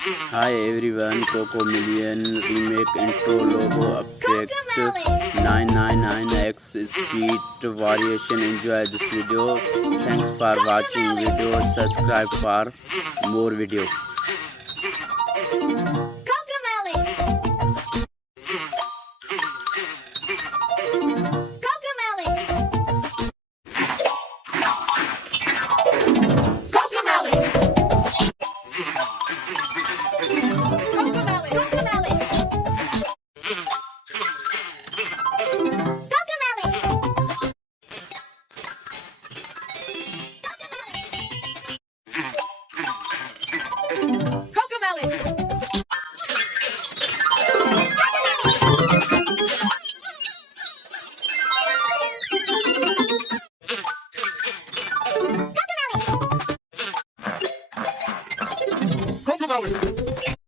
Hi everyone, Cocomelon remake intro logo update 999x speed variation. Enjoy this video. Thanks for watching video. Subscribe for more video. Cocomelon!